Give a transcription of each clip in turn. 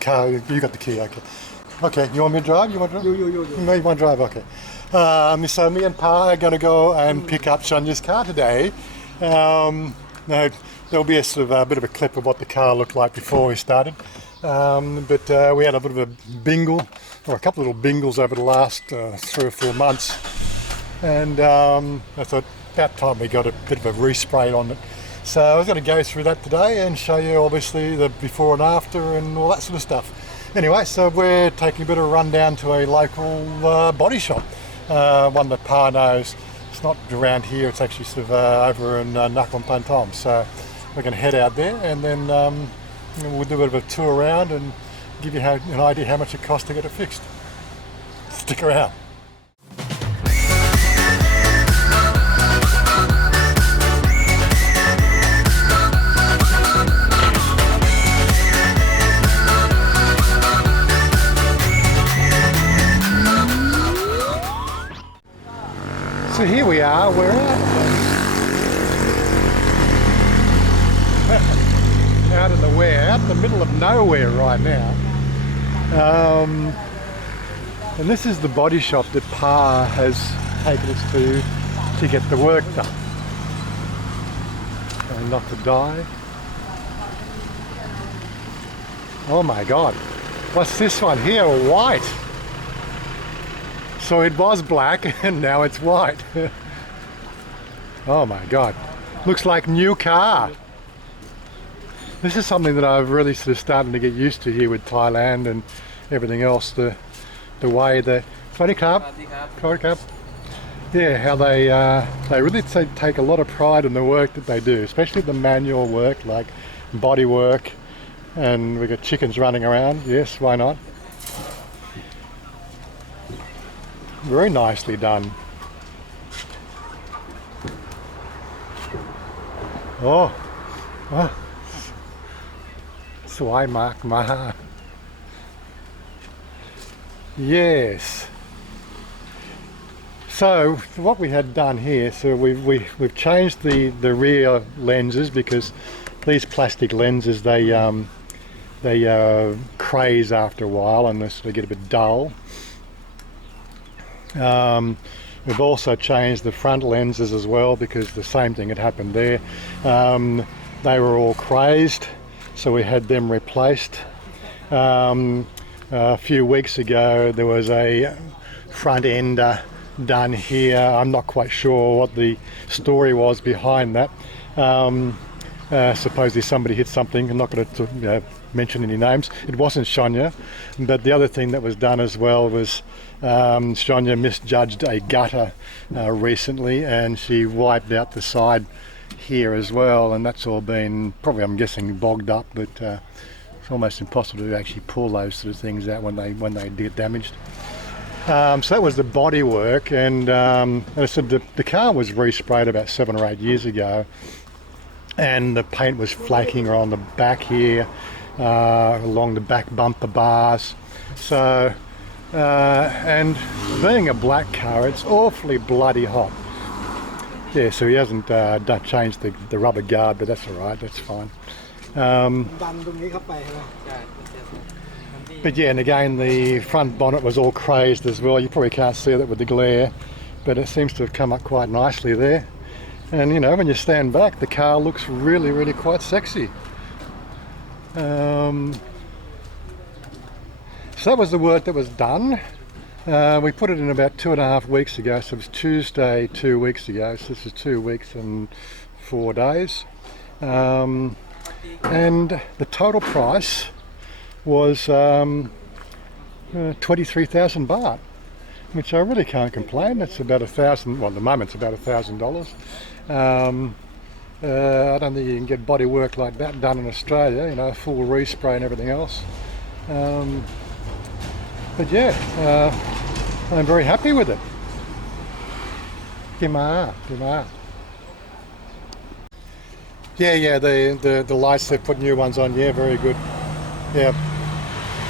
car, you got the key, okay. Okay, you want me to drive? You want to drive? You. No, you want to drive, okay. So me and Pa are going to go and pick up Chanya's car today. Now, there'll be a sort of a bit of a clip of what the car looked like before we started. But we had a bit of a bingle, or a couple of little bingles over the last 3 or 4 months. And I thought about time we got a bit of a respray on it. So I was going to go through that today and show you obviously the before and after and all that sort of stuff. Anyway, so we're taking a bit of a run down to a local body shop, one that Pa knows. It's not around here, it's actually sort of over in Nakhon Pathom. So we're going to head out there and then we'll do a bit of a tour around and give you an idea how much it costs to get it fixed. Stick around. So here we are, we're out in the middle of nowhere right now. And this is the body shop that Pa has taken us to get the work done. And not to die. Oh my God, what's this one here? White. So it was black and now it's white. Oh my God, looks like new car. This is something that I've really sort of started to get used to here with Thailand and everything else. The way that yeah, how they really take a lot of pride in the work that they do, especially the manual work like body work. And we got chickens running around. Yes, why not? Very nicely done. Oh, Swai Mark Maha. Yes. So what we had done here, so we've changed the rear lenses because these plastic lenses they craze after a while and they get a bit dull. We've also changed the front lenses as well because the same thing had happened there. They were all crazed, so we had them replaced. A few weeks ago there was a front ender done here. I'm not quite sure what the story was behind that. Supposedly somebody hit something. I'm not going to mention any names. It wasn't Chanya, but the other thing that was done as well was Chanya misjudged a gutter recently and she wiped out the side here as well, and that's all been probably, I'm guessing, bogged up, but it's almost impossible to actually pull those sort of things out when they get damaged. So that was the body work, and as I said, the car was resprayed about 7 or 8 years ago, and the paint was flaking around the back here, along the back bumper bars. So, and being a black car, it's awfully bloody hot. Yeah, so he hasn't changed the rubber guard, but that's all right, that's fine. But yeah, and again, the front bonnet was all crazed as well. You probably can't see that with the glare, but it seems to have come up quite nicely there. And you know, when you stand back, the car looks really, really quite sexy. So that was the work that was done. We put it in about 2.5 weeks ago, so it was Tuesday 2 weeks ago, so this is 2 weeks and 4 days. And the total price was 23,000 baht, which I really can't complain. It's about 1,000, well at the moment it's about $1,000. I don't think you can get body work like that done in Australia, you know, full respray and everything else. But yeah, I'm very happy with it. Gima. Yeah, the lights, they put new ones on, yeah, very good. Yeah.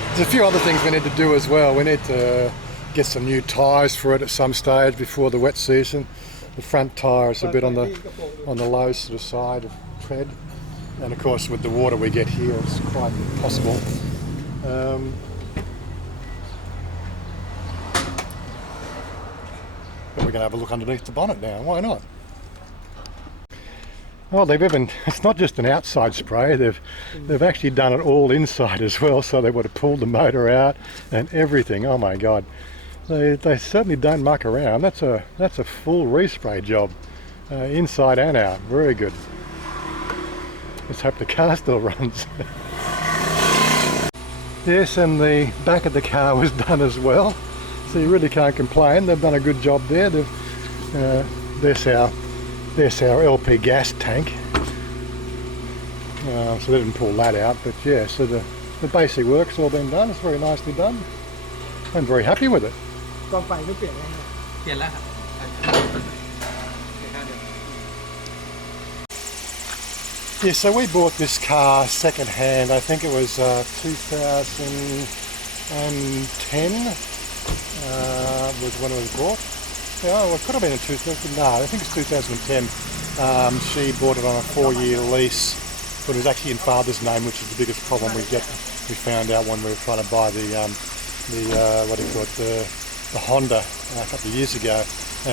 There's a few other things we need to do as well. We need to get some new tyres for it at some stage before the wet season. The front tyre is a bit on the low sort of side of tread. And of course with the water we get here, it's quite impossible But we're going to have a look underneath the bonnet now. Why not? Oh, it's not just an outside spray, they've actually done it all inside as well, so they would have pulled the motor out and everything. Oh my God. They certainly don't muck around. That's a full respray job, inside and out. Very good. Let's hope the car still runs. Yes, and the back of the car was done as well, so you really can't complain. They've done a good job there. There's our LP gas tank. So they didn't pull that out, but yeah, so the basic work's all been done. It's very nicely done. I'm very happy with it. กองไฟไม่เปลี่ยนเลยครับเปลี่ยนแล้วครับ Yeah, so we bought this car second hand. I think it was 2010 was when it was bought. Yeah, well, it could have been in 2000. No, I think it's 2010. She bought it on a 4-year lease, but it was actually in father's name, which is the biggest problem we found out when we were trying to buy the Honda a couple of years ago.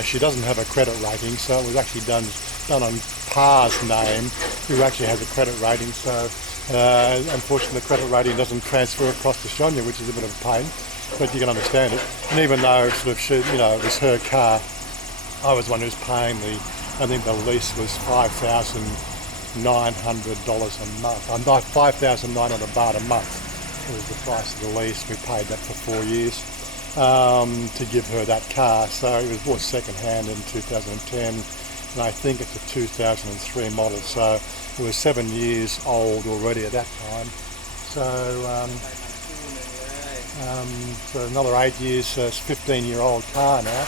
She doesn't have a credit rating, so it was actually done on Pa's name, who actually has a credit rating. So unfortunately, the credit rating doesn't transfer across to Chanya, which is a bit of a pain. But you can understand it. And even though it was her car, I was the one who was paying I think the lease was $5,900 a month. Not 5,900 baht a month. It was the price of the lease. We paid that for 4 years to give her that car. So it was bought second hand in 2010, and I think it's a 2003 model. So it was 7 years old already at that time. So another 8 years, it's a 15-year-old car now,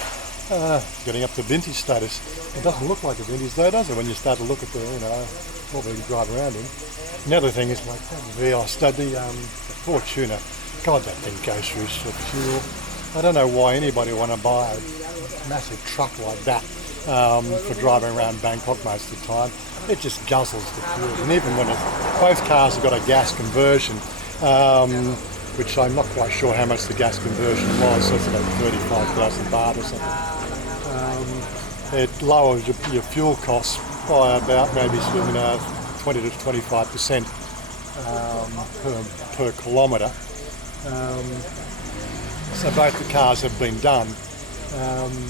getting up to vintage status. It doesn't look like a vintage though, does it, when you start to look at what we drive around in. Another thing is like that Vios, the Fortuna. God, that thing goes through the fuel. I don't know why anybody would want to buy a massive truck like that for driving around Bangkok most of the time. It just guzzles the fuel. And even when both cars have got a gas conversion, which I'm not quite sure how much the gas conversion was, so it's about 35,000 baht or something. It lowers your fuel costs by about maybe 20 to 25% per kilometre. So both the cars have been done,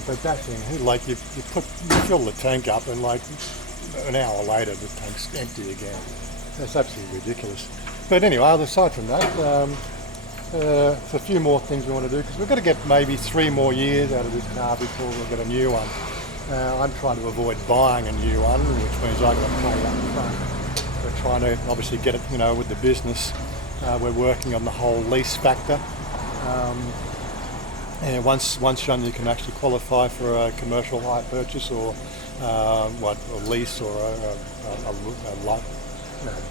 but that thing, like you fill the tank up and like an hour later the tank's empty again. That's absolutely ridiculous. But anyway, aside from that, there's a few more things we want to do, because we've got to get maybe 3 more years out of this car before we'll get a new one. I'm trying to avoid buying a new one, which means I've got to pay up front. We're trying to obviously get it, with the business. We're working on the whole lease factor. And once Chanya can actually qualify for a commercial hire purchase or a lease or a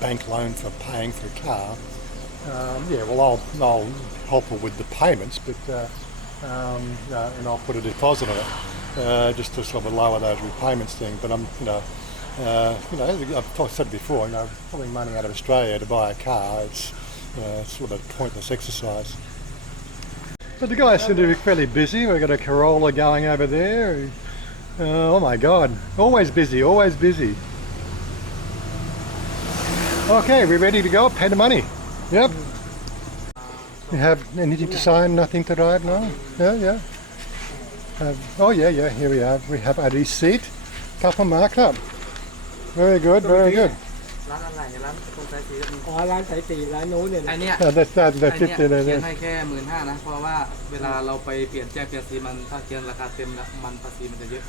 bank loan for paying for a car, I'll help her with the payments, but and I'll put a deposit on it just to sort of lower those repayments thing. But I've said before, pulling money out of Australia to buy a car, it's sort of a pointless exercise. But the guys seem to be fairly busy. We've got a Corolla going over there. Oh my God, always busy, always busy. Okay, we're ready to go. Pay the money. Yep. You have anything to sign? Nothing to write? No? Yeah. Here we are. We have a receipt. Couple markup. Very good, very good. ร้านอะไรเนี่ยร้านตรงสายสีอ๋อร้านสายสีร้านนู้นเนี่ยอันเนี้ย That's เขียนให้แค่ 15,000 นะเพราะว่าเวลาเราไปเปลี่ยนสีมันถ้าเขียนราคาเต็มแล้วมันภาษีมันจะเยอะ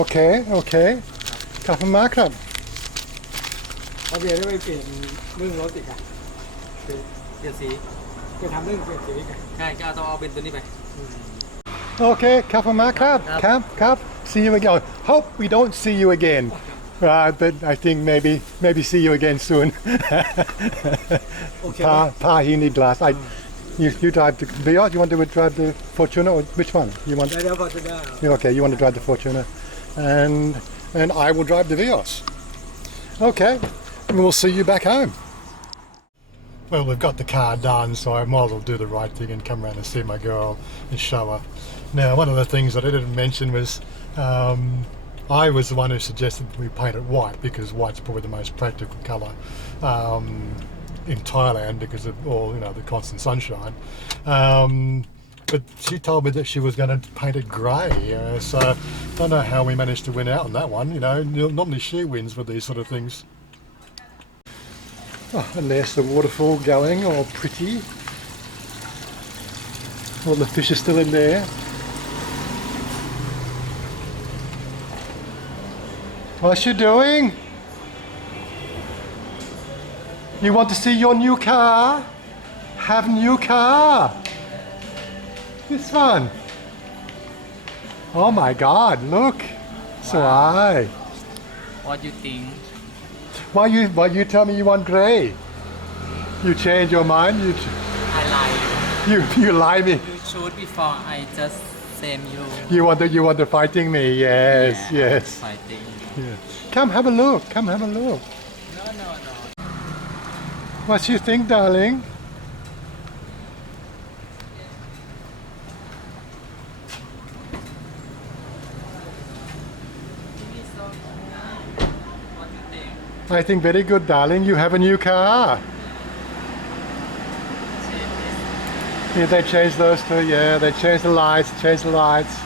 Okay. Couple markup. เอาเบียร์ได้ไปเปลี่ยนเรื่องรถอีกอ่ะเปลี่ยนสีจะทำเรื่องเปลี่ยนสีกันใช่ก็ต้องเอาเป็นตัวนี้ไป Okay, couple markup. Cup. See you again. Hope we don't see you again. But I think maybe see you again soon. Okay. Pa, he need glass. You drive the Vios. You want to drive the Fortuna, or which one? You want? Fortuna. Okay, you want to drive the Fortuna, and and I will drive the Vios. Okay, and we'll see you back home. Well, we've got the car done, so I might as well do the right thing and come around and see my girl and show her. Now, one of the things that I didn't mention was I was the one who suggested we paint it white because white's probably the most practical colour in Thailand because of all, you know, the constant sunshine. But she told me that she was going to paint it grey, so I don't know how we managed to win out on that one. You know, normally she wins with these sort of things. Oh, and there's the waterfall going, all pretty. All the fish are still in there. What's you doing? You want to see your new car? Have new car. This one. Oh my God! Look, so high. What you think? Why you tell me you want grey? You change your mind? I lie. You lie me. You shoot before I just same you. You want to fighting me? Yes, Yeah, yes. Fighting. Yeah. Come have a look. Come have a look. No. What you think, darling? What you think? I think very good, darling. You have a new car. Yeah, they changed those two. Yeah, they changed the lights. Changed the lights.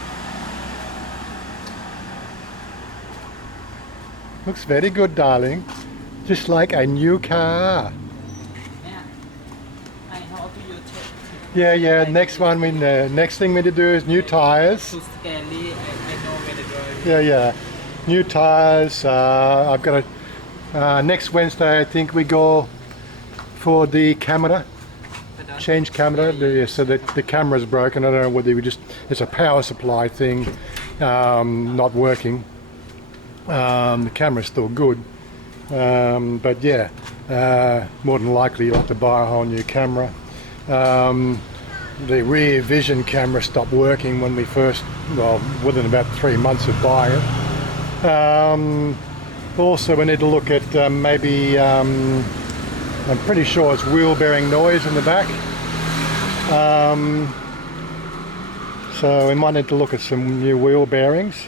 Looks very good, darling. Just like a new car. Yeah. I know to you Yeah. Next one, next thing we need to do is new tires. too scary. I know where to drive. Yeah. New tires. I've got next Wednesday. I think we go for the camera. Change camera. So the camera's broken. I don't know whether it's a power supply thing, not working. The camera's still good, but yeah, more than likely you'll have to buy a whole new camera. The rear vision camera stopped working when we first, within about 3 months of buying it. Also we need to look at maybe, I'm pretty sure it's wheel bearing noise in the back. So we might need to look at some new wheel bearings.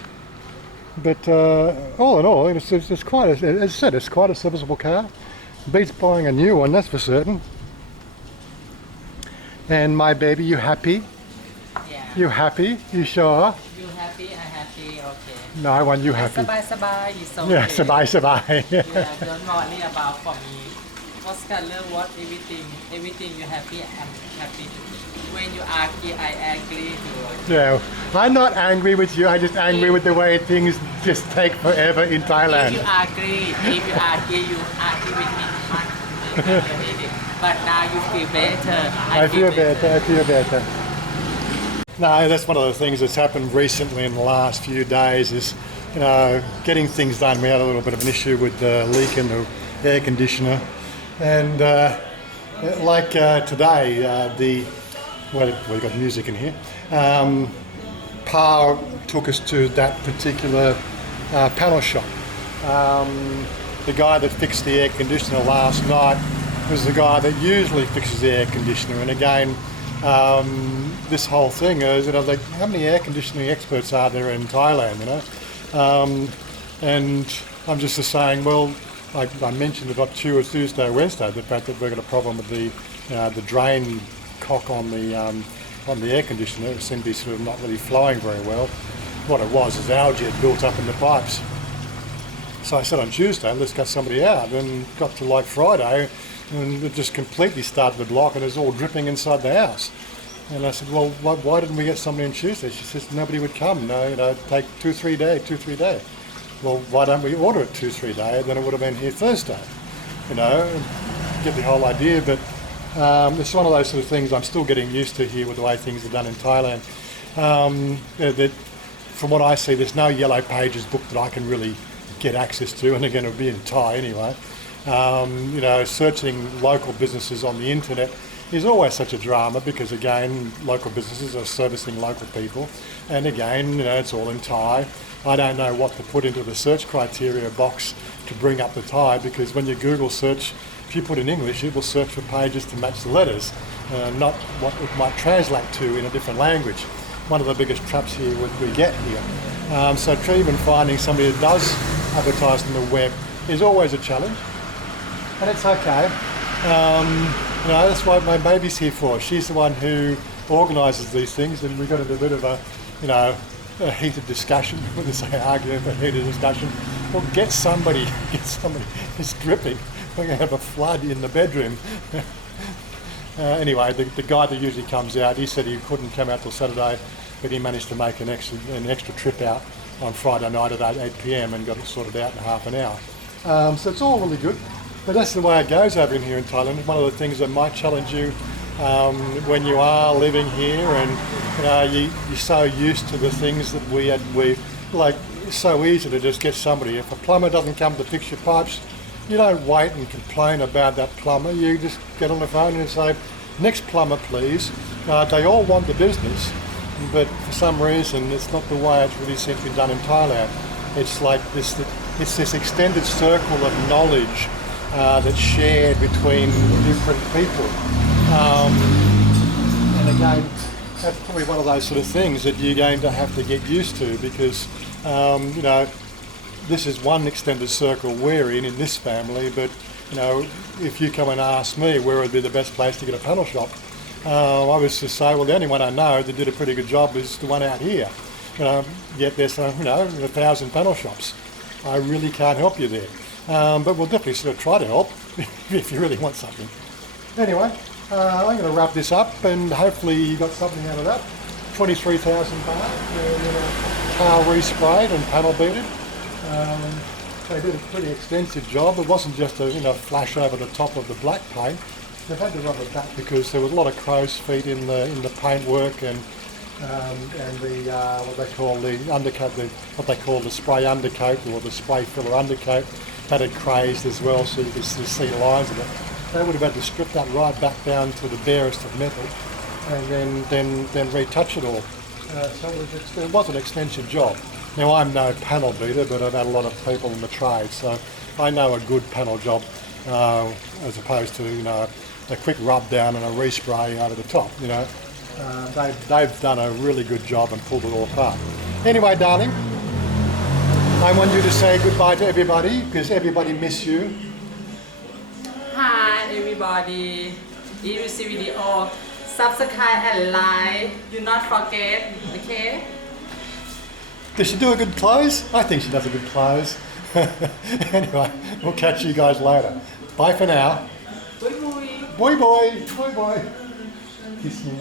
But all in all, it's quite, as I said, it's quite a serviceable car. Beats buying a new one, that's for certain. And my baby, you happy? Yeah. You happy? You sure? You happy? I happy. Okay. No, I want you happy. Sabai. It's okay. Yeah, sabai. Yeah, don't worry about for me. What color, what everything you happy, I'm happy. When you argue, I agree to. Yeah, I'm not angry with you. I'm just angry with the way things just take forever in Thailand. If you argue with me. But now you feel better. I feel better. No, that's one of the things that's happened recently in the last few days is, you know, getting things done. We had a little bit of an issue with the leak in the air conditioner. And today, we've got music in here. Pa took us to that particular panel shop. The guy that fixed the air conditioner last night was the guy that usually fixes the air conditioner. And again, this whole thing is, you know, like, how many air conditioning experts are there in Thailand, you know? And I'm just saying, well, I mentioned it on Tuesday, Wednesday, the fact that we've got a problem with the drain cock on the air conditioner. It seemed to be sort of not really flowing very well. What it was is algae had built up in the pipes. So I said on Tuesday, let's get somebody out, and got to like Friday, and it just completely started to block, and it was all dripping inside the house. And I said, well, why didn't we get somebody on Tuesday? She says nobody would come. No, you know, take 2-3 days. Well, why don't we order it 2-3 days? Then it would have been here Thursday. You know, get the whole idea. But it's one of those sort of things I'm still getting used to here with the way things are done in Thailand. From what I see, there's no yellow pages book that I can really get access to, and again, it'll be in Thai anyway. You know, searching local businesses on the internet is always such a drama because, again, local businesses are servicing local people, and again, you know, it's all in Thai. I don't know what to put into the search criteria box to bring up the Thai, because when you Google search, if you put in English, it will search for pages to match the letters, not what it might translate to in a different language. One of the biggest traps here we get here. So even finding somebody that does advertise on the web is always a challenge, and it's okay. You know, that's what my baby's here for. She's the one who organises these things, and we got into a bit of a, you know, a heated discussion. I wouldn't say argument, but heated discussion. Well, get somebody. It's dripping. We're going to have a flood in the bedroom. Anyway, the guy that usually comes out, he said he couldn't come out till Saturday, but he managed to make an extra trip out on Friday night at 8 p.m. and got it sorted out in half an hour. So it's all really good. But that's the way it goes over in here in Thailand. One of the things that might challenge you when you are living here, and you know, you're so used to the things that we like. It's so easy to just get somebody. If a plumber doesn't come to fix your pipes, you don't wait and complain about that plumber. You just get on the phone and say, next plumber please. They all want the business, but for some reason it's not the way it really seems to be done in Thailand. It's like this, it's this extended circle of knowledge that's shared between different people. And again, that's probably one of those sort of things that you're going to have to get used to, because you know, this is one extended circle we're in this family, but you know, if you come and ask me where would be the best place to get a panel shop, I was to say, well, the only one I know that did a pretty good job is the one out here. You know, yet there's 1,000 panel shops. I really can't help you there, but we'll definitely sort of try to help if you really want something. Anyway, I'm going to wrap this up, and hopefully you got something out of that. 23,000 baht, car resprayed and panel beaded. They did a pretty extensive job. It wasn't just a flash over the top of the black paint. They had to rub it back because there was a lot of crow's feet in the paintwork, and the what they call the undercoat, what they call the spray undercoat or the spray filler undercoat, that had crazed as well. So you can see lines of it. They would have had to strip that right back down to the barest of metal, and then retouch it all. So it was an extensive job. Now, I'm no panel beater, but I've had a lot of people in the trade, so I know a good panel job as opposed to, you know, a quick rub down and a respray over the top. You know, they've done a really good job and pulled it all apart. Anyway, darling, I want you to say goodbye to everybody, because everybody miss you. Hi everybody, if you see video, subscribe and like, do not forget, okay? Does she do a good close? I think she does a good close. Anyway, we'll catch you guys later. Bye for now. Bye bye. Bye bye. Bye bye. Kiss me.